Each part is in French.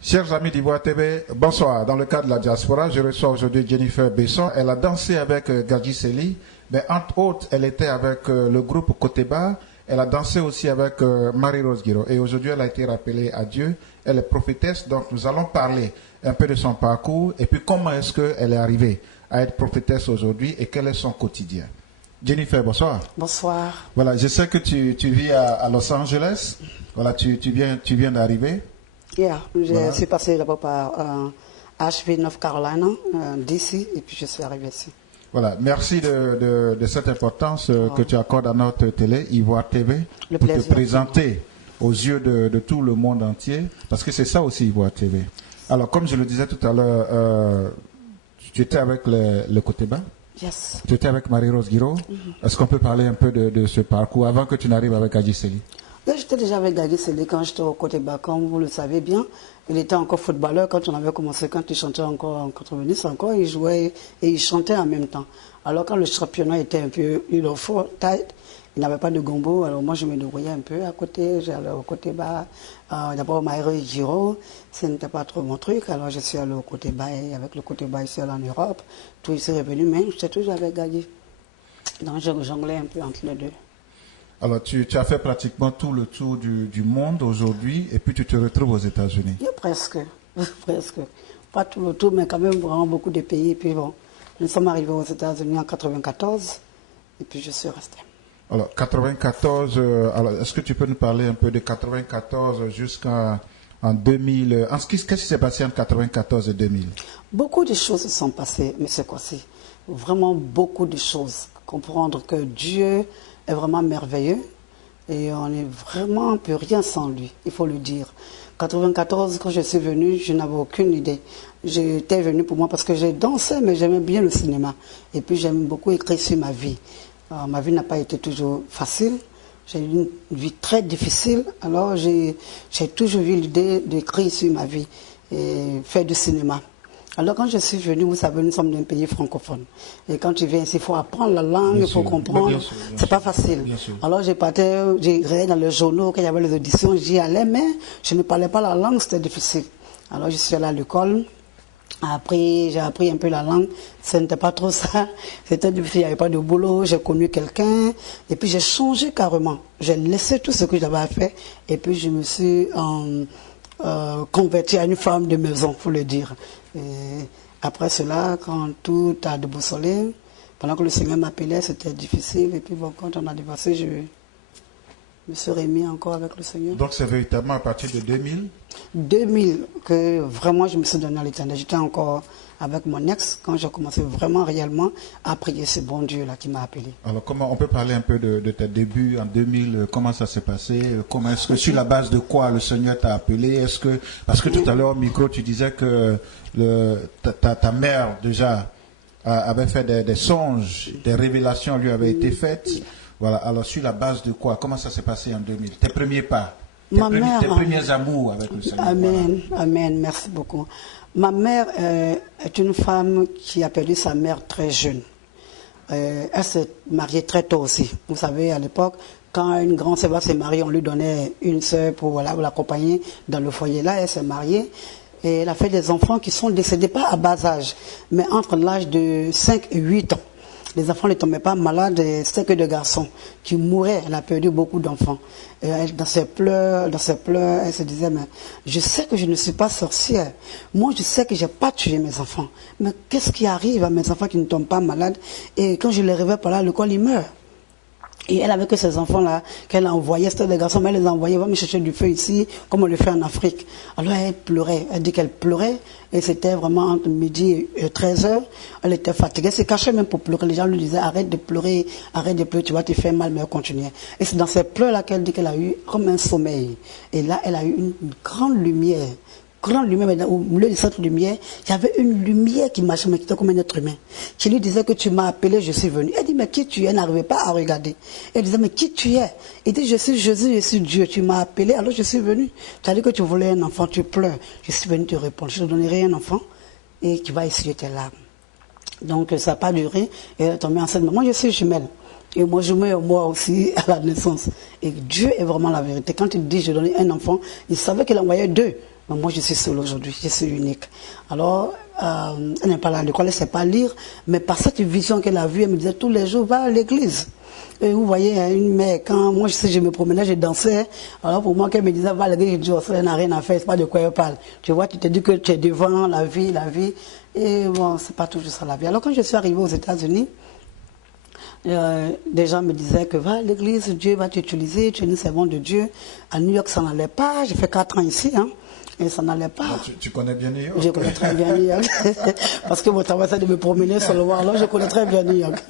Chers amis d'Ivoire TV, bonsoir. Dans le cadre de la diaspora, je reçois aujourd'hui Jennifer Besson. Elle a dansé avec Gadji Sely, mais entre autres, elle était avec le groupe Koteba. Elle a dansé aussi avec Marie-Rose Guiraud. Et aujourd'hui, elle a été rappelée à Dieu. Elle est prophétesse, donc nous allons parler un peu de son parcours et puis comment est-ce qu'elle est arrivée à être prophétesse aujourd'hui et quel est son quotidien. Jennifer, bonsoir. Bonsoir. Voilà, je sais que tu vis à Los Angeles. Voilà, tu viens d'arriver. Yeah, Voilà. Je suis passé d'abord par HV North Carolina, DC, et puis je suis arrivé ici. Voilà, merci de cette importance que tu accordes à notre télé, Ivoire TV, Le pour te plaisir. présenter aux yeux de tout le monde entier, parce que c'est ça aussi Ivoire TV. Alors, comme je le disais tout à l'heure, tu étais avec le Koteba, Yes. tu étais avec Marie-Rose Guiraud. Est-ce qu'on peut parler un peu de ce parcours avant que tu n'arrives avec Gadji Sely? J'étais déjà avec Gadji Sely quand j'étais au côté bas, comme vous le savez bien. Il était encore footballeur quand on avait commencé, quand il chantait encore en 90, encore il jouait et il chantait en même temps. Alors quand le championnat était un peu tight, il n'avait pas de gombo, alors moi je me débrouillais un peu à côté, j'allais au côté bas. D'abord Marie-Rose Guiraud, ce n'était pas trop mon truc, alors je suis allé au côté bas et avec le côté bas ici en Europe, tout il s'est revenu, mais j'étais toujours avec Gadji. Donc je jonglais un peu entre les deux. Alors, tu as fait pratiquement tout le tour du monde aujourd'hui et puis tu te retrouves aux États-Unis. Presque, presque. Pas tout le tour, mais quand même vraiment beaucoup de pays. Et puis bon, nous sommes arrivés aux États-Unis en 94 et puis je suis restée. Alors, 94, alors, est-ce que tu peux nous parler un peu de 94 jusqu'en 2000 Qu'est-ce qui s'est passé entre 94 et 2000? Beaucoup de choses se sont passées, M. Kwasi. Vraiment beaucoup de choses. Comprendre que Dieu est vraiment merveilleux et on n'est vraiment, on peut rien sans lui, il faut le dire. 94, quand je suis venue, je n'avais aucune idée. J'étais venue pour moi parce que j'ai dansé, mais j'aimais bien le cinéma. Et puis j'aime beaucoup écrire sur ma vie. Alors, ma vie n'a pas été toujours facile. J'ai eu une vie très difficile. Alors j'ai toujours eu l'idée d'écrire sur ma vie et faire du cinéma. Alors quand je suis venue, vous savez, nous sommes d'un pays francophone. Et quand tu viens ici, il faut apprendre la langue, il faut comprendre. C'est pas facile. Alors j'ai regardé dans les journaux qu'il y avait les auditions, j'y allais, mais je ne parlais pas la langue, c'était difficile. Alors je suis allée à l'école. Après, j'ai appris un peu la langue. Ce n'était pas trop ça. C'était difficile, il n'y avait pas de boulot. J'ai connu quelqu'un. Et puis j'ai changé carrément. J'ai laissé tout ce que j'avais à faire. Et puis je me suis convertie à une femme de maison, il faut le dire. Et après cela, quand tout a déboussolé, pendant que le Seigneur m'appelait, c'était difficile. Et puis bon, quand on a divorcé, je me suis remis encore avec le Seigneur. Donc c'est véritablement à partir de 2000 2000 que vraiment je me suis donné à l'Éternel. J'étais encore avec mon ex quand j'ai commencé vraiment réellement à prier ce bon Dieu-là qui m'a appelé. Alors comment on peut parler un peu de tes débuts en 2000, comment ça s'est passé, comment est-ce que sur la base de quoi le Seigneur t'a appelé, parce que tout à l'heure au micro tu disais que ta mère déjà avait fait des songes, des révélations lui avaient été faites. Voilà, alors sur la base de quoi, comment ça s'est passé en 2000, tes premiers pas? Tes premiers amours avec le Seigneur. Amen, voilà. Amen, merci beaucoup. Ma mère est une femme qui a perdu sa mère très jeune. Elle s'est mariée très tôt aussi. Vous savez, à l'époque, quand une grande sœur s'est mariée, on lui donnait une sœur pour l'accompagner dans le foyer. Là, elle s'est mariée et elle a fait des enfants qui sont décédés, pas à bas âge, mais entre l'âge de 5 et 8 ans. Les enfants ne tombaient pas malades, c'était que des garçons qui mouraient. Elle a perdu beaucoup d'enfants. Dans ses pleurs, elle se disait, mais je sais que je ne suis pas sorcière. Moi, je sais que je n'ai pas tué mes enfants. Mais qu'est-ce qui arrive à mes enfants qui ne tombent pas malades? Et quand je les réveille par là, le l'école, ils meurent. Et elle avait que ces enfants-là qu'elle envoyait, c'était des garçons, mais elle les envoyait, va me chercher du feu ici, comme on le fait en Afrique. Alors elle pleurait, elle dit qu'elle pleurait, et c'était vraiment entre midi et 13h, elle était fatiguée, elle se cachait même pour pleurer. Les gens lui disaient, arrête de pleurer, tu vas te faire mal, mais elle continuait. Et c'est dans ces pleurs-là qu'elle dit qu'elle a eu comme un sommeil. Et là, elle a eu une grande lumière, mais au milieu de cette lumière, il y avait une lumière qui marchait, mais qui était comme un être humain, qui lui disait que tu m'as appelé, je suis venu. Elle dit, mais qui tu es? Elle n'arrivait pas à regarder. Elle disait, mais qui tu es? Il dit, je suis Jésus, je suis Dieu, tu m'as appelé, alors je suis venu. Tu as dit que tu voulais un enfant, tu pleures. Je suis venu te répondre, je te donnerai un enfant et tu vas essuyer tes larmes. Donc ça n'a pas duré, et elle est tombée enceinte. Moi, je suis jumelle. Et moi, je mets moi aussi à la naissance. Et Dieu est vraiment la vérité. Quand il dit, je donnais un enfant, il savait qu'il envoyait 2. Mais moi, je suis seule aujourd'hui, je suis unique. Alors, elle n'est pas là à l'école, elle ne sait pas lire. Mais par cette vision qu'elle a vue, elle me disait tous les jours, va à l'église. Et vous voyez, une mère, quand moi, je me promenais, je dansais. Alors, pour moi, qu'elle me disait, va à l'église, je dis, oh, ça n'a rien à faire, c'est pas de quoi elle parle. Tu vois, tu te dis que tu es devant la vie. Et bon, c'est pas toujours ça la vie. Alors, quand je suis arrivée aux États-Unis, des gens me disaient que va à l'église, Dieu va t'utiliser, tu es une servante de Dieu. À New York, ça n'allait pas. J'ai fait 4 ans ici, hein, et ça n'allait pas. Ah, tu connais bien New York? Je connais très bien New York. Parce que mon travail, c'est de me promener sur le voir. Alors, je connais très bien New York.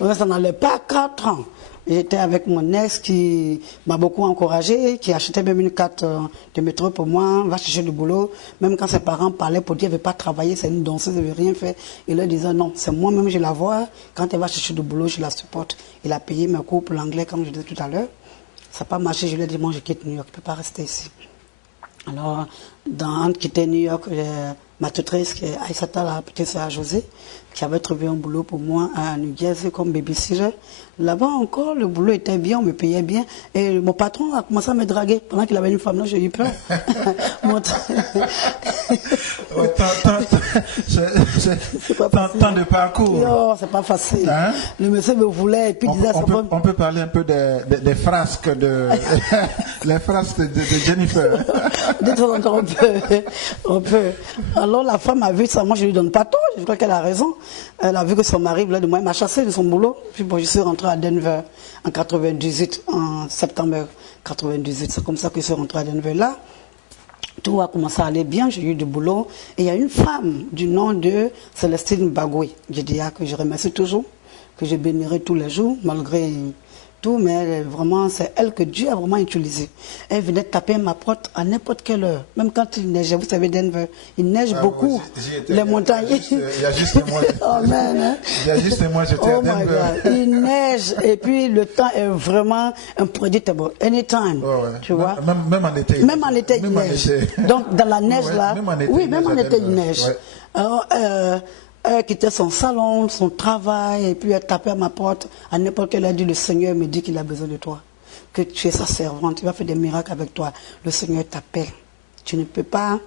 Mais ça n'allait pas 4 ans. J'étais avec mon ex qui m'a beaucoup encouragé, qui achetait même une carte de métro pour moi, va chercher du boulot. Même quand ses parents parlaient pour dire qu'elle ne veut pas travailler, c'est une danseuse, elle ne veut rien faire. Il leur disait non, c'est moi-même, je la vois. Quand elle va chercher du boulot, je la supporte. Il a payé mes cours pour l'anglais, comme je disais tout à l'heure. Ça n'a pas marché, je lui ai dit, moi je quitte New York, je ne peux pas rester ici. Alors, entre quitter New York, ma tutrice, qui est Aïssata, la petite sœur José, qui avait trouvé un boulot pour moi à New Jersey comme babysitter. Là-bas encore, le boulot était bien, on me payait bien. Et mon patron a commencé à me draguer. Pendant qu'il avait une femme là, j'ai eu peur. Tant de parcours. Non, c'est pas facile. Hein? Le monsieur me voulait et puis disait... On peut parler un peu des frasques les frasques de Jennifer. De temps en temps, on peut. Alors la femme a vu ça, moi je lui donne pas tort, je crois qu'elle a raison. Elle a vu que son mari voulait de moi, il m'a chassé de son boulot. Puis bon, je suis rentrée à Denver en 98, en septembre 98. C'est comme ça que je suis rentrée à Denver. Là, tout a commencé à aller bien, j'ai eu du boulot. Et il y a une femme du nom de Célestine Bagoué, que je remercie toujours, que je bénirai tous les jours, malgré tout, mais vraiment, c'est elle que Dieu a vraiment utilisée. Elle venait taper ma porte à n'importe quelle heure, même quand il neigeait. Vous savez, Denver, il neige beaucoup, les montagnes. Il y a juste moi. Oh man, hein? Il y a juste moi, j'étais à Denver. Il neige, et puis le temps est vraiment unpredictable. Anytime, tu vois. Même en été. Même en été, il neige. Donc, dans la neige, là, même en été, il neige. Alors, elle quittait son salon, son travail, et puis elle tapait à ma porte. À n'importe quelle heure, elle dit, le Seigneur me dit qu'il a besoin de toi. Que tu es sa servante, il va faire des miracles avec toi. Le Seigneur t'appelle. Tu ne peux pas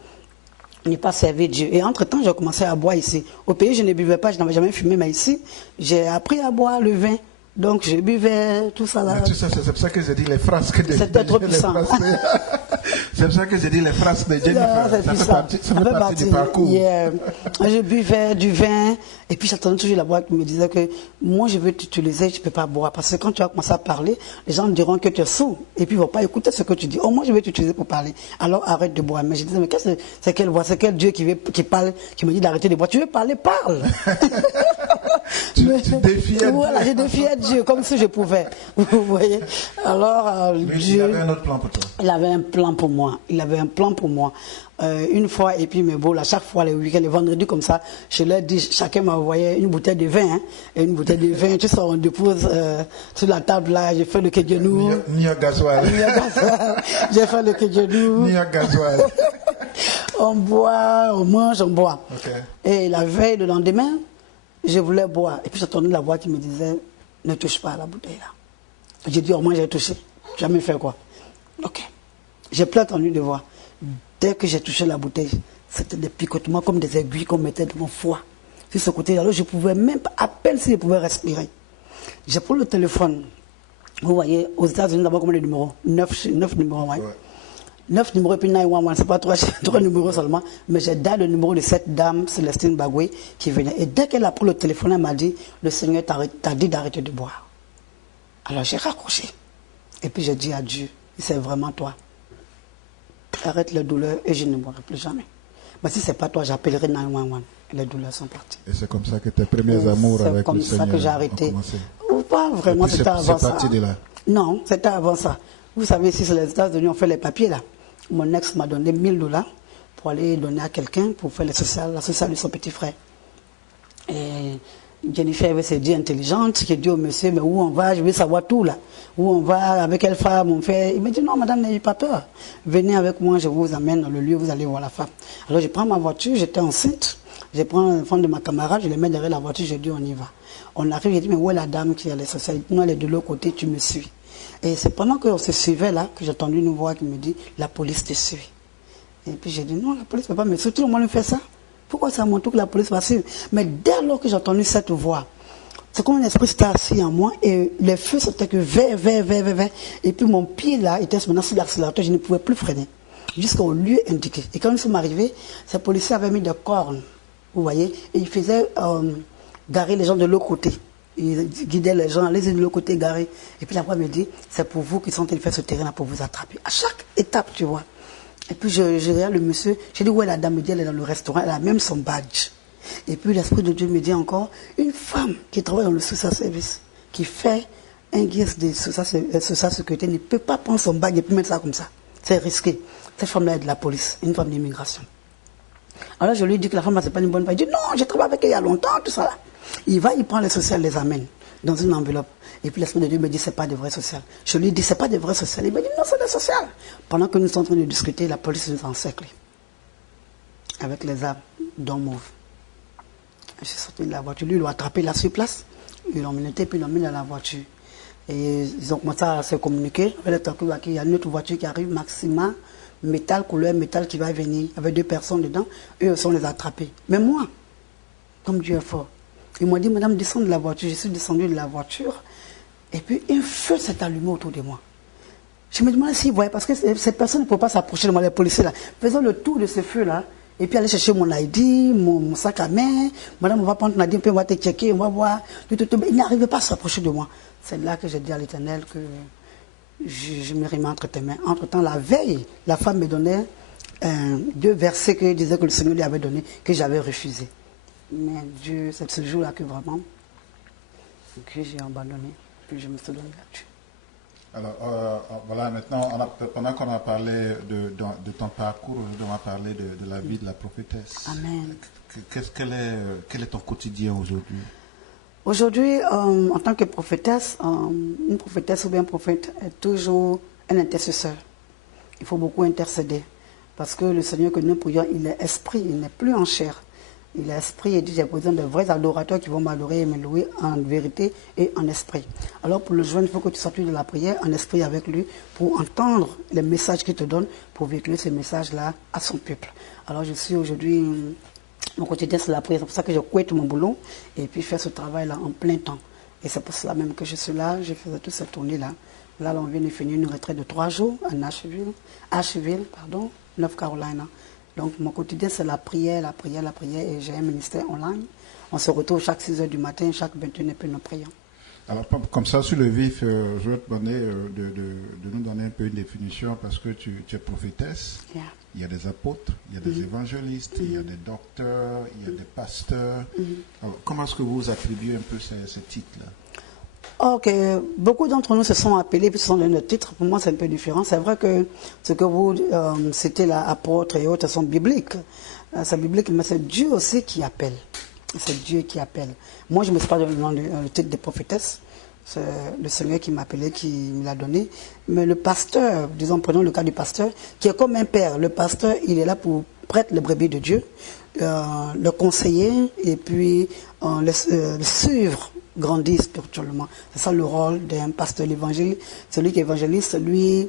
ne pas servir Dieu. Et entre-temps, j'ai commencé à boire ici. Au pays, je ne buvais pas, je n'avais jamais fumé, mais ici, j'ai appris à boire le vin. Donc, je buvais tout ça là. C'est pour ça que j'ai dit les frasques de Jennifer. C'était trop puissant. C'est pour ça que j'ai dit les frasques de Jennifer. Ça fait partie du parcours. Je buvais du vin et puis j'attendais toujours la boîte qui me disait que moi je veux t'utiliser, je ne peux pas boire. Parce que quand tu vas commencer à parler, les gens diront que tu es sourd et puis ils ne vont pas écouter ce que tu dis. Oh, moi je veux t'utiliser pour parler. Alors arrête de boire. Mais je disais, mais c'est quelle voix, c'est quel Dieu qui parle, qui me dit d'arrêter de boire. Tu veux parler, parle. Tu défiais. Voilà, je défiais Dieu comme si je pouvais. Vous voyez. Alors, Dieu, il avait un autre plan pour toi. Il avait un plan pour moi. Il avait un plan pour moi. Une fois, et puis mes beaux, à chaque fois, les week-ends, les vendredis comme ça, je leur dis, chacun m'a envoyé une bouteille de vin. Hein, et une bouteille de vin, tu sais, on dépose sur la table là, j'ai fait le Kedjenou. Ni à gasoil. J'ai fait le Kedjenou. Ni à gasoil. On boit, on mange, on boit. Okay. Et la veille, le lendemain, je voulais boire. Et puis j'entendais la voix qui me disait, ne touche pas à la bouteille là. J'ai dit, au moins j'ai touché. Jamais fait quoi. Ok. J'ai plus entendu de voix. Dès que j'ai touché la bouteille, c'était des picotements comme des aiguilles qu'on mettait dans mon foie. Sur ce côté-là, alors je pouvais même pas, à peine si je pouvais respirer. J'ai pris le téléphone. Vous voyez, aux États-Unis, d'abord, combien de numéros 9 numéros, ouais. 9 numéros et puis 911, c'est pas 3 numéros seulement, mais j'ai donné le numéro de cette dame, Célestine Bagoué, qui venait. Et dès qu'elle a pris le téléphone, elle m'a dit, le Seigneur t'a dit d'arrêter de boire. Alors j'ai raccroché. Et puis j'ai dit à Dieu, c'est vraiment toi. Arrête les douleurs et je ne boirai plus jamais. Mais si ce n'est pas toi, j'appellerai 911. Et les douleurs sont parties. Et c'est comme ça que tes premiers amours avec le Seigneur c'est comme ça que j'ai arrêté. Ou pas vraiment, c'était avant ça. C'est parti de là. Non, c'était avant ça. Vous savez, si c'est les États-Unis, on fait les papiers là. Mon ex m'a donné $1000 pour aller donner à quelqu'un pour faire la sociale de son petit frère. Et Jennifer avait s'est dit intelligente, qui dit au monsieur, mais où on va, je veux savoir tout là. Où on va, avec quelle femme on fait. Il me dit, non madame, n'ayez pas peur. Venez avec moi, je vous amène dans le lieu, vous allez voir la femme. Alors je prends ma voiture, j'étais enceinte. Je prends l'enfant de ma camarade, je le mets derrière la voiture, je dis on y va. On arrive, j'ai dit, mais où est la dame qui est allée social? Non, elle est de l'autre côté, tu me suis. Et c'est pendant qu'on se suivait là que j'ai entendu une voix qui me dit, la police te suit. Et puis j'ai dit, non, la police ne peut pas me suivre, tout le monde fait ça. Pourquoi c'est à mon tour que la police va suivre? Mais dès lors que j'ai entendu cette voix, c'est comme un esprit s'était assis en moi et le feu c'était que vers. Et puis mon pied là était maintenant sur l'accélérateur, je ne pouvais plus freiner jusqu'au lieu indiqué. Et quand nous sommes arrivés, ces policiers avaient mis des cornes, vous voyez, et ils faisaient garer les gens de l'autre côté. Ils guidaient les gens, allez-y de l'autre côté, garer. Et puis la voix me dit, c'est pour vous qui sont en train de faire ce terrain-là pour vous attraper. À chaque étape, tu vois. Et puis je regarde le monsieur, je dis, où est la dame? Me dit, elle est dans le restaurant, elle a même son badge. Et puis l'Esprit de Dieu me dit encore, une femme qui travaille dans le social service, qui fait un guise de social sécurité, ne peut pas prendre son badge et puis mettre ça comme ça. C'est risqué. Cette femme-là est de la police, une femme d'immigration. Alors je lui dis que la femme, c'est pas une bonne femme. Il dit, non, j'ai travaillé avec elle il y a longtemps, tout ça là. Il va, il prend les sociales, les amène dans une enveloppe. Et puis l'Esprit de Dieu me dit, c'est pas de vrais sociales. Je lui dis, c'est pas de vrais sociales. Il me dit, non, c'est des sociales. Pendant que nous sommes en train de discuter, la police nous encercle. Avec les armes d'on mauve. Je suis sorti de la voiture. Lui, il l'a attrapé là sur place. Ils l'ont menotté, puis ils l'ont mis dans la voiture. Et ils ont commencé à se communiquer. Avec il y a une autre voiture qui arrive, Maxima, métal, couleur métal qui va venir, avec 2 personnes dedans. Eux aussi, on les a attrapés. Mais moi, comme Dieu est fort, ils m'ont dit, madame, descends de la voiture. Je suis descendu de la voiture. Et puis, un feu s'est allumé autour de moi. Je me demandais s'ils voyaient, parce que ces personnes ne pouvaient pas s'approcher de moi, les policiers là. Faisant le tour de ce feu-là, et puis aller chercher mon ID, mon sac à main. Madame, on va prendre ton ID, puis on va te checker, on va voir. Ils n'arrivaient pas à s'approcher de moi. C'est là que j'ai dit à l'Éternel que je me remets entre tes mains. Entre-temps, la veille, la femme me donnait 2 versets que disait que le Seigneur lui avait donné, que j'avais refusé. Mais Dieu, c'est ce jour-là que vraiment, que j'ai abandonné, puis je me suis donné à Dieu. Alors, voilà, maintenant, pendant qu'on a parlé de ton parcours, on va parler de la vie de la prophétesse. Amen. Quel est ton quotidien aujourd'hui? Aujourd'hui, en tant que prophétesse, une prophétesse ou bien un prophète est toujours un intercesseur. Il faut beaucoup intercéder. Parce que le Seigneur que nous prions, il est esprit, il n'est plus en chair. Il est esprit et dit, j'ai besoin de vrais adorateurs qui vont m'adorer et me louer en vérité et en esprit. Alors pour le joindre, il faut que tu sortes de la prière en esprit avec lui pour entendre les messages qu'il te donne, pour véhiculer ces messages-là à son peuple. Alors je suis aujourd'hui, mon quotidien c'est la prière, c'est pour ça que je quitte mon boulot et puis faire ce travail-là en plein temps. Et c'est pour cela même que je suis là, je faisais toute cette tournée-là. Là, on vient de finir une retraite de 3 jours à Asheville, North Carolina. Donc, mon quotidien, c'est la prière, et j'ai un ministère online. On se retrouve chaque 6 h du matin, chaque 21 h, puis nous prions. Alors, comme ça, sur le vif, je vais te demander de nous donner un peu une définition, parce que tu es prophétesse. Yeah. Il y a des apôtres, il y a des évangélistes, il y a des docteurs, il y a des pasteurs. Alors, comment est-ce que vous attribuez un peu ces titres-là? Ok, beaucoup d'entre nous se sont appelés, puis ce sont nos titres. Pour moi, c'est un peu différent. C'est vrai que ce que vous citez là, apôtres et autres, sont bibliques. C'est biblique, mais c'est Dieu aussi qui appelle. C'est Dieu qui appelle. Moi, je ne me suis pas donné le titre de prophétesse. C'est le Seigneur qui m'a appelé, qui me l'a donné. Mais le pasteur, disons, prenons le cas du pasteur, qui est comme un père. Le pasteur, il est là pour prêter les brebis de Dieu, le conseiller et puis le suivre. Grandir spirituellement. C'est ça le rôle d'un pasteur. L'évangile, celui qui évangélise, celui,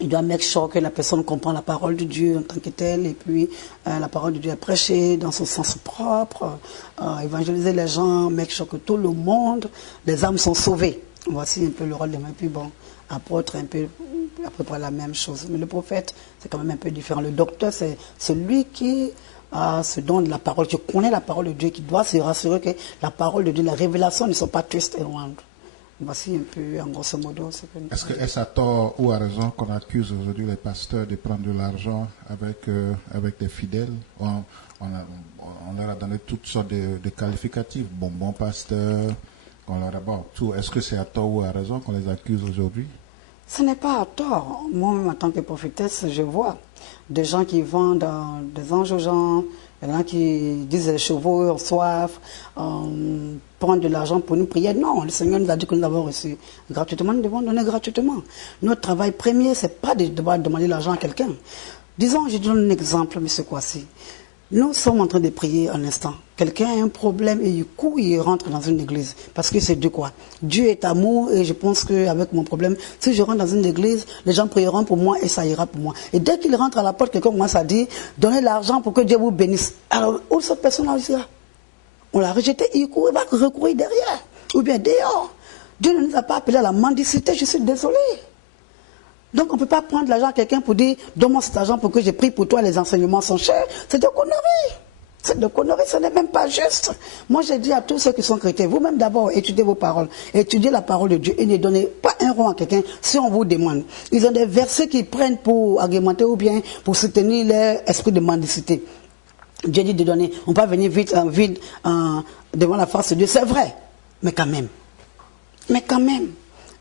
il doit make sure que la personne comprend la parole de Dieu en tant que telle, et puis la parole de Dieu est prêchée dans son sens propre, évangéliser les gens, make sure que tout le monde, les âmes sont sauvées. Voici un peu le rôle de moi. Puis bon, apôtre, un peu à peu près la même chose. Mais le prophète, c'est quand même un peu différent. Le docteur, c'est celui qui se donne la parole, qui connaît la parole de Dieu, qui doit se rassurer que la parole de Dieu, les révélations ne sont pas tristes et loin. Voici un peu, en grosso modo. Est-ce à tort ou à raison qu'on accuse aujourd'hui les pasteurs de prendre de l'argent avec les fidèles? On leur a donné toutes sortes de qualificatifs, bonbons pasteurs, on leur a tout. Est-ce que c'est à tort ou à raison qu'on les accuse aujourd'hui? Ce n'est pas à tort. Moi-même, en tant que prophétesse, je vois des gens qui vendent des anges aux gens, il y en a qui disent les chevaux ont soif, prendre de l'argent pour nous prier. Non, le Seigneur nous a dit que nous avons reçu gratuitement, nous devons donner gratuitement. Notre travail premier, ce n'est pas de devoir demander l'argent à quelqu'un. Disons, je donne un exemple, M. Kwasi. Nous sommes en train de prier un instant. Quelqu'un a un problème et il court, il rentre dans une église. Parce que c'est Dieu quoi. Dieu est amour et je pense qu'avec mon problème, si je rentre dans une église, les gens prieront pour moi et ça ira pour moi. Et dès qu'il rentre à la porte, quelqu'un commence à dire, donnez l'argent pour que Dieu vous bénisse. Alors, où cette personne-là sera? On l'a rejeté, il court, il va recourir derrière. Ou bien dehors. Dieu ne nous a pas appelé à la mendicité, je suis désolé. Donc on ne peut pas prendre l'argent à quelqu'un pour dire « Donne-moi cet argent pour que j'ai pris pour toi, les enseignements sont chers ». C'est de conneries. C'est de conneries, ce n'est même pas juste. Moi j'ai dit à tous ceux qui sont chrétiens, vous-même d'abord étudiez vos paroles, étudiez la parole de Dieu et ne donnez pas un rond à quelqu'un si on vous demande. Ils ont des versets qu'ils prennent pour argumenter ou bien pour soutenir leur esprit de mendicité. Dieu dit de donner, on ne peut pas venir vite devant la face de Dieu, c'est vrai, mais quand même. Mais quand même.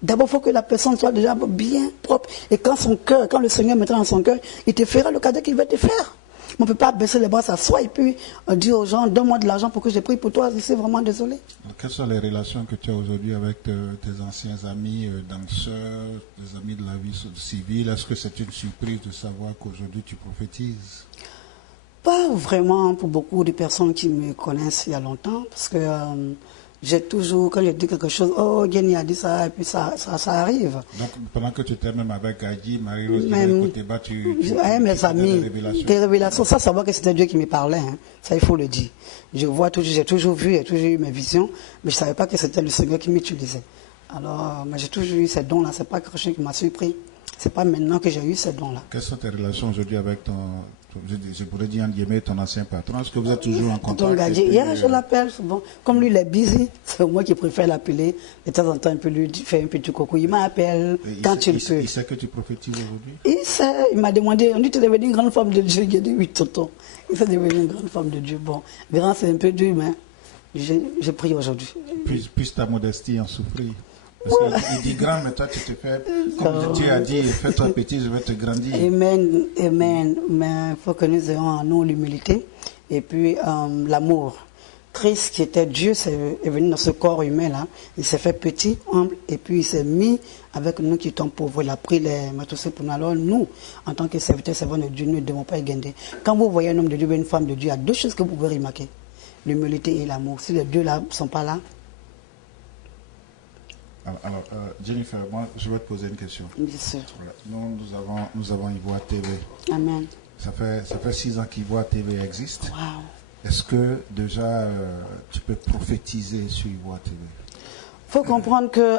D'abord, il faut que la personne soit déjà bien propre. Et quand son cœur, quand le Seigneur mettra dans son cœur, il te fera le cadeau qu'il veut te faire. On ne peut pas baisser les bras, s'asseoir et puis dire aux gens, donne-moi de l'argent pour que j'ai pris pour toi. Je suis vraiment désolé. Quelles sont les relations que tu as aujourd'hui avec tes anciens amis, danseurs, des amis de la vie civile? Est-ce que c'est une surprise de savoir qu'aujourd'hui tu prophétises? Pas vraiment pour beaucoup de personnes qui me connaissent il y a longtemps. Parce que j'ai toujours, quand je dis quelque chose, oh, Jenny a dit ça, et puis ça arrive. Donc, pendant que tu étais même avec Gadi, Marie-Rose, Koteba, tu les amis, des révélations. Ça voit que c'était Dieu qui me parlait. Hein. Ça, il faut le dire. J'ai toujours vu, j'ai toujours eu mes visions, mais je ne savais pas que c'était le Seigneur qui m'utilisait. Alors, j'ai toujours eu ces dons-là. Ce n'est pas quelque chose qui m'a surpris. Ce n'est pas maintenant que j'ai eu ces dons-là. Quelles sont tes relations aujourd'hui avec je pourrais dire ton ancien patron? Est-ce que vous êtes toujours en contact? Je l'appelle souvent. Comme lui, il est busy, c'est moi qui préfère l'appeler. De temps en temps, il peut lui faire un petit coucou. Il m'appelle quand il peut. Il sait que tu prophétises aujourd'hui? Il sait. Il m'a demandé, on dit, tu es devenue une grande femme de Dieu. J'ai dit, oui, tonton. Il s'est devenu une grande femme de Dieu. Bon, grand, c'est un peu dur, mais j'ai prié aujourd'hui. Puisse ta modestie en souffrir. Parce qu'il dit grand, mais toi tu te fais, comme Dieu a dit, fais-toi petit, je vais te grandir. Amen, amen. Mais il faut que nous ayons en nous l'humilité et puis l'amour. Christ qui était Dieu est venu dans ce corps humain-là. Il s'est fait petit, humble, et puis il s'est mis avec nous qui étions pauvres. Il a pris les matoussés pour nous. Alors nous, en tant que serviteurs, servants de Dieu, nous ne devons pas égander. Quand vous voyez un homme de Dieu ou une femme de Dieu, il y a deux choses que vous pouvez remarquer. L'humilité et l'amour. Si les deux là ne sont pas là. Alors, Jennifer, moi, je vais te poser une question. Bien sûr. Nous avons Ivoire TV. Amen. Ça fait 6 ans qu'Ivoire TV existe. Wow. Est-ce que déjà tu peux prophétiser sur Ivoire TV? Il faut comprendre que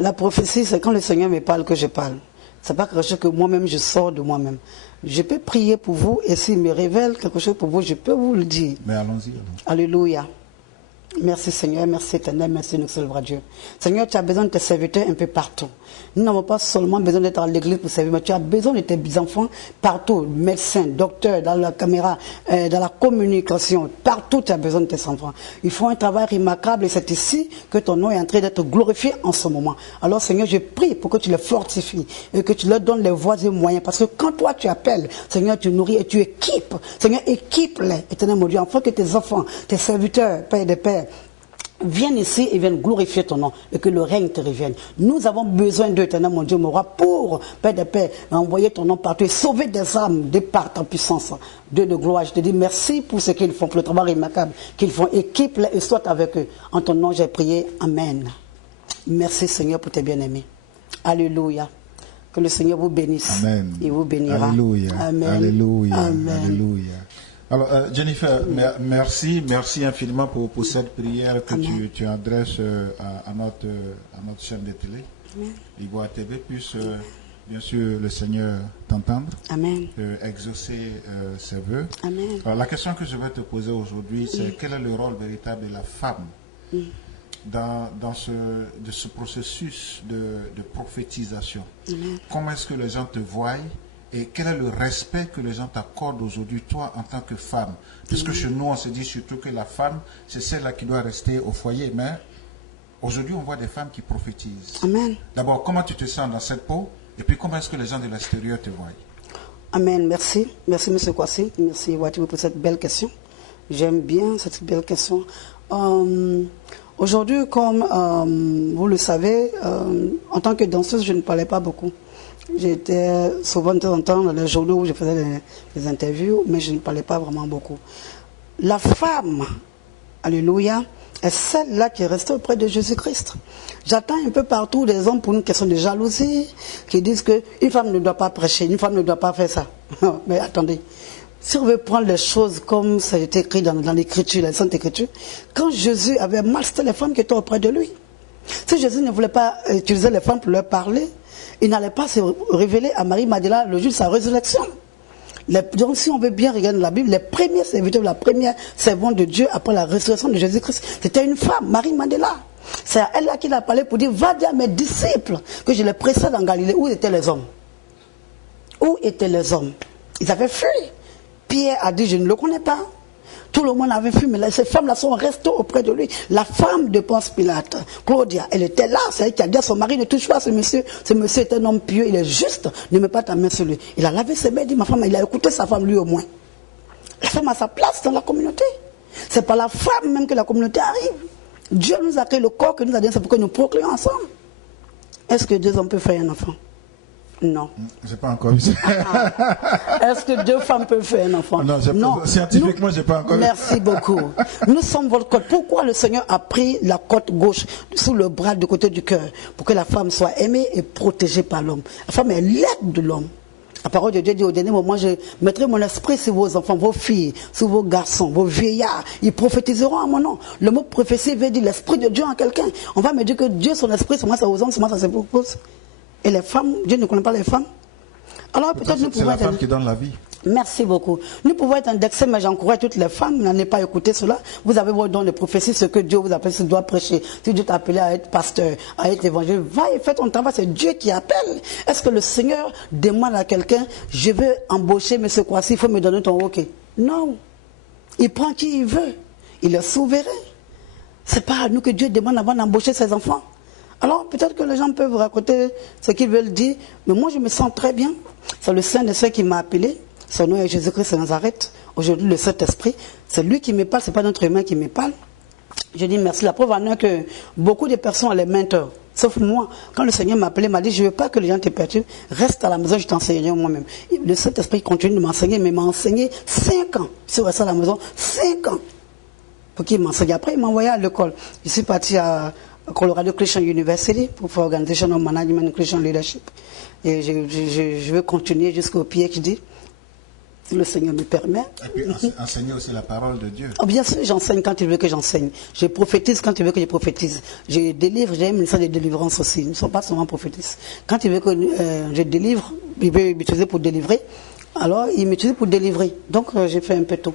la prophétie, c'est quand le Seigneur me parle que je parle. Ce n'est pas quelque chose que moi-même je sors de moi-même. Je peux prier pour vous et s'il me révèle quelque chose pour vous, je peux vous le dire. Mais allons-y. Alléluia. Merci Seigneur, merci Éternel, merci notre Seigneur Dieu. Seigneur, tu as besoin de tes serviteurs un peu partout. Nous n'avons pas seulement besoin d'être à l'église pour servir, mais tu as besoin de tes enfants partout, médecins, docteurs, dans la caméra, dans la communication, partout tu as besoin de tes enfants. Ils font un travail remarquable et c'est ici que ton nom est en train d'être glorifié en ce moment. Alors Seigneur, je prie pour que tu les fortifies et que tu leur donnes les voies et moyens. Parce que quand toi tu appelles, Seigneur, tu nourris et tu équipes. Seigneur, équipe-les, Éternel mon Dieu, afin que tes enfants, tes serviteurs, Père des Pères, viennent ici et viennent glorifier ton nom et que le règne te revienne. Nous avons besoin d'Éternel, mon Dieu, mon roi, pour, Père de paix, envoyer ton nom partout et sauver des âmes de par ta puissance. Dieu de gloire, je te dis merci pour ce qu'ils font, pour le travail remarquable qu'ils font. Équipe-les et sois avec eux. En ton nom, j'ai prié. Amen. Merci Seigneur pour tes bien-aimés. Alléluia. Que le Seigneur vous bénisse. Amen. Il vous bénira. Alléluia. Amen. Alléluia. Amen. Alléluia. Alors, Jennifer, merci infiniment pour cette prière que tu adresses à notre chaîne de télé. Amen. Ivoire TV, puisse bien sûr le Seigneur t'entendre, Amen. Exaucer ses vœux. Amen. Alors, la question que je vais te poser aujourd'hui, c'est quel est le rôle véritable de la femme dans ce processus de prophétisation? Amen. Comment est-ce que les gens te voient? Et quel est le respect que les gens t'accordent aujourd'hui, toi, en tant que femme? Puisque chez nous, on se dit surtout que la femme, c'est celle-là qui doit rester au foyer. Mais aujourd'hui, on voit des femmes qui prophétisent. Amen. D'abord, comment tu te sens dans cette peau? Et puis, comment est-ce que les gens de l'extérieur te voient? Amen. Merci. Merci, M. Kwasi. Merci, Wati, pour cette belle question. J'aime bien cette belle question. Aujourd'hui, comme vous le savez, en tant que danseuse, je ne parlais pas beaucoup. J'étais souvent de temps en temps dans les journaux où je faisais des interviews, mais je ne parlais pas vraiment beaucoup. La femme, alléluia, est celle-là qui est restée auprès de Jésus-Christ. J'attends un peu partout des hommes pour une question de jalousie, qui disent qu'une femme ne doit pas prêcher, une femme ne doit pas faire ça. Mais attendez, si on veut prendre les choses comme ça a été écrit dans l'Écriture, la Sainte Écriture, quand Jésus avait mal, c'était les femmes qui étaient auprès de lui. Si Jésus ne voulait pas utiliser les femmes pour leur parler, il n'allait pas se révéler à Marie-Madeleine le jour de sa résurrection. Donc si on veut bien regarder la Bible, les premiers serviteurs, la première servante de Dieu après la résurrection de Jésus-Christ, c'était une femme, Marie-Madeleine. C'est à elle là qu'il a parlé pour dire, va dire à mes disciples que je les précède en Galilée. Où étaient les hommes? Où étaient les hommes? Ils avaient fui. Pierre a dit, je ne le connais pas. Tout le monde avait fui, mais là, ces femmes-là sont restées auprès de lui. La femme de Ponce Pilate, Claudia, elle était là. C'est elle qui a dit à son mari, ne touche pas ce monsieur. Ce monsieur est un homme pieux, il est juste. Ne mets pas ta main sur lui. Il a lavé ses mains, il dit, ma femme, il a écouté sa femme lui au moins. La femme a sa place dans la communauté. C'est par la femme même que la communauté arrive. Dieu nous a créé le corps que nous a donné, c'est pour que nous procréions ensemble. Est-ce que 2 hommes peuvent faire un enfant? Non. Je n'ai pas encore vu ça. Est-ce que 2 femmes peuvent faire un enfant? Non, scientifiquement, je n'ai pas encore vu. Merci beaucoup. Nous sommes votre côte. Pourquoi le Seigneur a pris la côte gauche sous le bras du côté du cœur? Pour que la femme soit aimée et protégée par l'homme. La femme est l'aide de l'homme. La parole de Dieu dit au dernier moment, je mettrai mon esprit sur vos enfants, vos filles, sur vos garçons, vos vieillards. Ils prophétiseront à mon nom. Le mot prophétie veut dire l'esprit de Dieu en quelqu'un. On va me dire que Dieu, son esprit, c'est moi, ça aux hommes, c'est moi, ça se propose. Et les femmes, Dieu ne connaît pas les femmes. Alors peut-être nous pouvons c'est la femme qui donne la vie. Merci beaucoup. Nous pouvons être indexés, mais j'encourage toutes les femmes, n'en pas écouté cela. Vous avez vos dons de prophétie, ce que Dieu vous appelle, ce doit prêcher. Si Dieu t'a appelé à être pasteur, à être évangile, va et fais ton travail, c'est Dieu qui appelle. Est-ce que le Seigneur demande à quelqu'un, je veux embaucher M. Kwasi, il faut me donner ton OK? Non. Il prend qui il veut. Il est souverain. Ce n'est pas à nous que Dieu demande avant d'embaucher ses enfants. Alors peut-être que les gens peuvent raconter ce qu'ils veulent dire, mais moi je me sens très bien. C'est le Saint-Esprit qui m'a appelé. Son nom est Jésus-Christ de Nazareth. Aujourd'hui, le Saint-Esprit, c'est lui qui me parle, ce n'est pas notre humain qui me parle. Je dis merci. La preuve en est que beaucoup de personnes ont les mentors. Sauf moi, quand le Seigneur m'a appelé, il m'a dit, je ne veux pas que les gens te perturbent. Reste à la maison, je t'enseignerai moi-même. Le Saint-Esprit continue de m'enseigner, mais il m'a enseigné 5 ans. Je suis resté à la maison 5 ans. Pour qu'il m'enseigne. Après, il m'a envoyé à l'école. Je suis parti à Colorado Christian University pour faire Organization of Management Christian Leadership. Et je veux continuer jusqu'au PhD, si le Seigneur me permet. Et puis enseigner aussi la parole de Dieu. Oh, bien sûr, j'enseigne quand il veut que j'enseigne. Je prophétise quand il veut que je prophétise. Je délivre, j'ai un ministère de délivrance aussi. Nous ne sommes pas seulement prophétistes. Quand il veut que je délivre, il veut m'utiliser pour délivrer, alors il m'utilise pour délivrer. Donc j'ai fait un peu tout.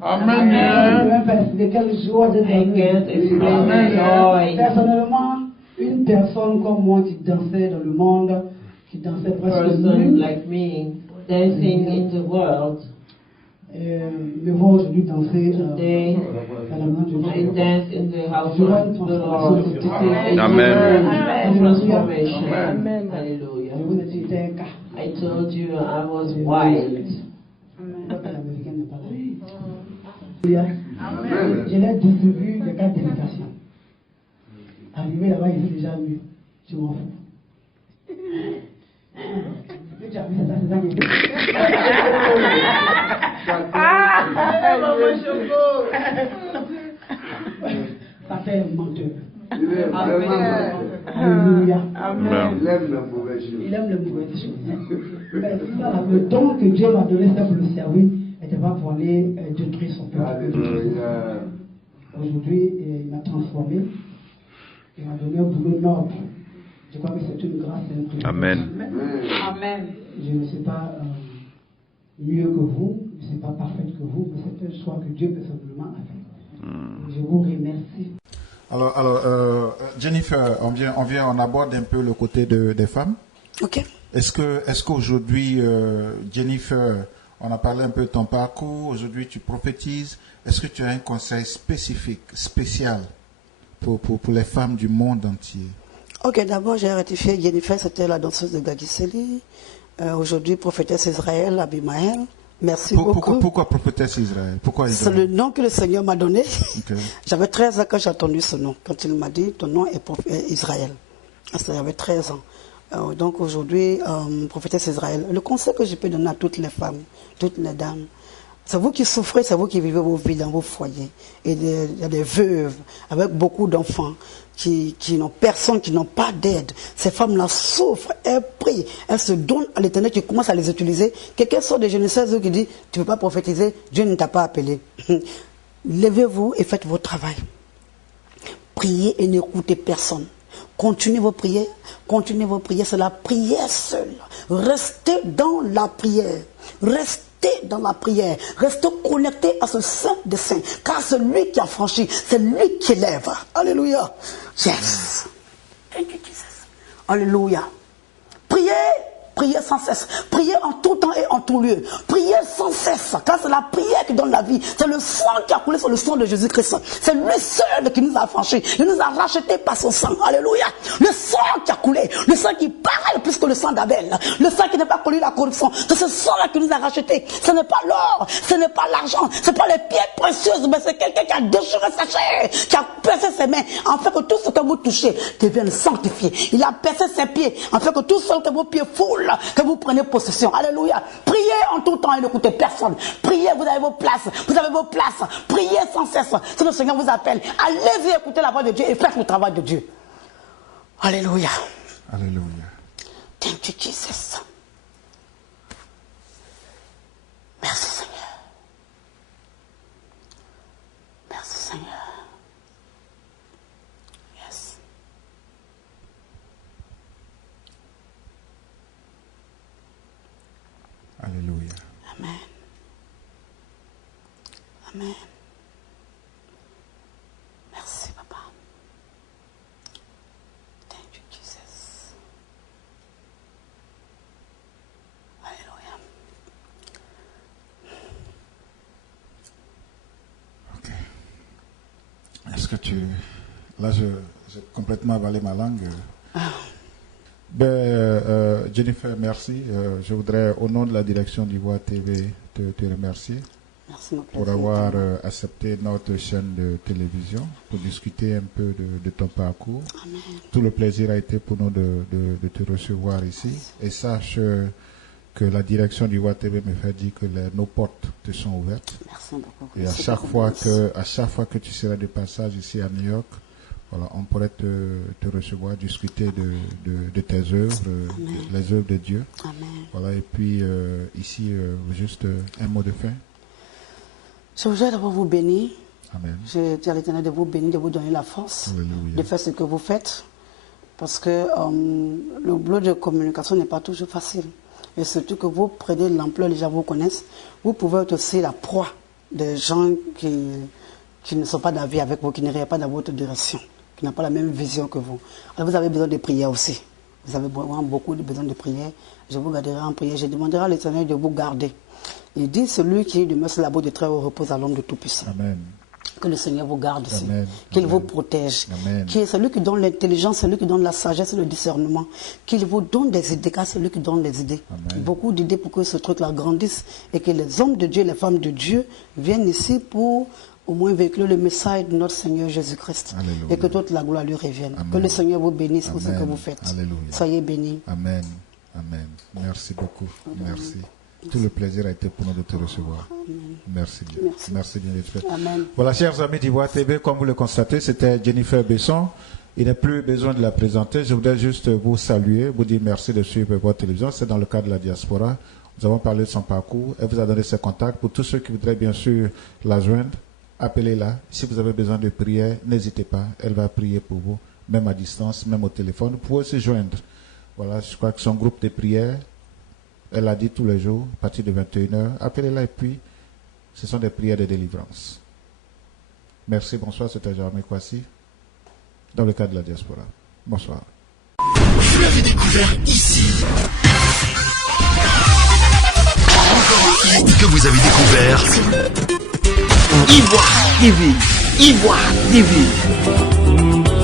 Amen. De quelle joie de Amen. Personnellement, une personne comme moi qui dansait dans le monde, qui dansait presque nu, like me, dancing in the world. Me voir aujourd'hui danser Today, dans la main de I Dieu. dance in the house Je vois of une the transformation Lord. de Amen. Amen. Transformation. Amen. Hallelujah. Je vous ai dit, j'étais un cas. I told you I was wild. Peuple américain n'est pas là. Je l'ai distribué des cartes d'invitation. Arrivé là-bas, il est déjà mieux. Je m'en fous. Tu as vu ça, c'est ça qui est. Ça fait un menteur. Alléluia. Il aime la mauvaise chose. Il aime le mauvais choses. Mais ça, le don que Dieu m'a donné, c'est pour le servir, n'était pas pour aller détruire son peuple. Alléluia. Aujourd'hui, il m'a transformé. Il m'a donné un boulot noble. Je crois que c'est une grâce et un privilège. Amen. Amen. Je ne suis pas mieux que vous, je ne suis pas parfaite que vous, mais c'est un choix que Dieu peut simplement a fait. Je vous remercie. Alors Jennifer, on aborde un peu le côté des femmes. Ok. Est-ce qu'aujourd'hui, Jennifer, on a parlé un peu de ton parcours, aujourd'hui tu prophétises, est-ce que tu as un conseil spécifique, spécial pour les femmes du monde entier? Ok, d'abord j'ai rectifié Jennifer, c'était la danseuse de Gagiseli. Aujourd'hui, prophétesse Israël, Abimaël, Merci beaucoup. Pourquoi prophétesse Israël? Pourquoi C'est Israël? le nom que le Seigneur m'a donné. Ok. J'avais 13 ans quand j'ai entendu ce nom. Quand il m'a dit, ton nom est Israël. J'avais 13 ans. Donc aujourd'hui, prophétesse Israël. Le conseil que je peux donner à toutes les femmes, toutes les dames, c'est vous qui souffrez, c'est vous qui vivez vos vies dans vos foyers. Et il y a des veuves avec beaucoup d'enfants qui n'ont personne, qui n'ont pas d'aide. Ces femmes-là souffrent, elles prient, elles se donnent à l'Éternel, qui commence à les utiliser. Quelqu'un sort de Genèse qui dit, tu ne peux pas prophétiser, Dieu ne t'a pas appelé. Levez-vous et faites votre travail. Priez et n'écoutez personne. Continuez vos prières, c'est la prière seule. Restez dans la prière. Restez dans la prière. Restez connectés à ce Saint des Saints. Car c'est lui qui a franchi, c'est lui qui élève. Alléluia. Yes. Thank you, Jesus. Alléluia. Priez. Priez sans cesse. Priez en tout temps et en tout lieu. Priez sans cesse. Car c'est la prière qui donne la vie. C'est le sang qui a coulé sur le sang de Jésus-Christ. C'est lui seul qui nous a affranchis. Il nous a rachetés par son sang. Alléluia. Le sang qui a coulé. Le sang qui parle plus que le sang d'Abel. Le sang qui n'a pas connu la corruption. C'est ce sang-là qui nous a rachetés. Ce n'est pas l'or. Ce n'est pas l'argent. Ce n'est pas les pierres précieuses. Mais c'est quelqu'un qui a déchiré sa chair. Qui a percé ses mains. En fait que tout ce que vous touchez devienne sanctifié. Il a percé ses pieds. En fait que tout ce que vos pieds foulent, que vous prenez possession. Alléluia. Priez en tout temps et n'écoutez personne. Priez, vous avez vos places. Vous avez vos places. Priez sans cesse. Si le Seigneur vous appelle, allez-y écouter la voix de Dieu et faites le travail de Dieu. Alléluia. Alléluia. Thank you, Jesus. Merci, Seigneur. Merci, Seigneur. Yes. Alléluia. Amen. Amen. Merci, Papa. Thank you, Jesus. Alléluia. Ok. Est-ce que tu... Là, j'ai complètement avalé ma langue. Jennifer, merci. Je voudrais, au nom de la direction d'Ivoire TV, te remercier. Merci, mon Pour plaisir. avoir accepté notre chaîne de télévision pour discuter un peu de ton parcours. Amen. Tout le plaisir a été pour nous de te recevoir ici. Et sache que la direction du TV me fait dire que nos portes te sont ouvertes. Merci beaucoup. Et à Merci chaque beaucoup. fois que tu seras de passage ici à New York, voilà, on pourrait te recevoir, discuter de tes œuvres, les œuvres de Dieu. Amen. Voilà, et puis ici, juste un mot de fin. Je voudrais d'abord vous bénir. Amen. Je dis à l'Éternel de vous bénir, de vous donner la force Alléluia. de faire ce que vous faites. Parce que le boulot de communication n'est pas toujours facile. Et surtout que vous prenez l'ampleur, les gens vous connaissent. Vous pouvez être aussi la proie des gens qui ne sont pas d'avis avec vous, qui ne réagissent pas dans votre direction, qui n'ont pas la même vision que vous. Alors vous avez besoin de prière aussi. Vous avez vraiment beaucoup de besoin de prière. Je vous garderai en prière. Je demanderai à l'Éternel de vous garder. Il dit, celui qui demeure sur la boue de très haut repose à l'ombre de Tout-Puissant. Amen. Que le Seigneur vous garde aussi. Amen. Qu'il Amen. vous protège. Amen. Qui est celui qui donne l'intelligence, celui qui donne la sagesse et le discernement. Qu'il vous donne des idées, car c'est lui qui donne les idées. Amen. Beaucoup d'idées pour que ce truc-là grandisse et que les hommes de Dieu, les femmes de Dieu viennent ici pour au moins véhiculer le message de notre Seigneur Jésus-Christ. Alléluia. Et que toute la gloire lui revienne. Amen. Que le Seigneur vous bénisse pour ce Amen. que vous faites. Alléluia. Soyez bénis. Amen. Amen. Merci beaucoup. Merci. Tout le plaisir a été pour nous de te recevoir. Merci bien. Merci. Merci bien d'être fait. Amen. Voilà, chers amis d'Ivoire TV, comme vous le constatez, c'était Jennifer Besson. Il n'est plus besoin de la présenter. Je voudrais juste vous saluer, vous dire merci de suivre votre télévision. C'est dans le cadre de la diaspora. Nous avons parlé de son parcours. Elle vous a donné ses contacts. Pour tous ceux qui voudraient bien sûr la joindre, appelez-la. Si vous avez besoin de prière, n'hésitez pas. Elle va prier pour vous, même à distance, même au téléphone. Vous pouvez se joindre. Voilà, je crois que son groupe de prière, elle a dit tous les jours, à partir de 21h, appelez-la et puis, ce sont des prières de délivrance. Merci, bonsoir, c'était Jeremy Kwasi, dans le cadre de la diaspora. Bonsoir. Vous l'avez découvert ici. Encore un hit que vous avez découvert. Ivoire TV. Ivoire TV.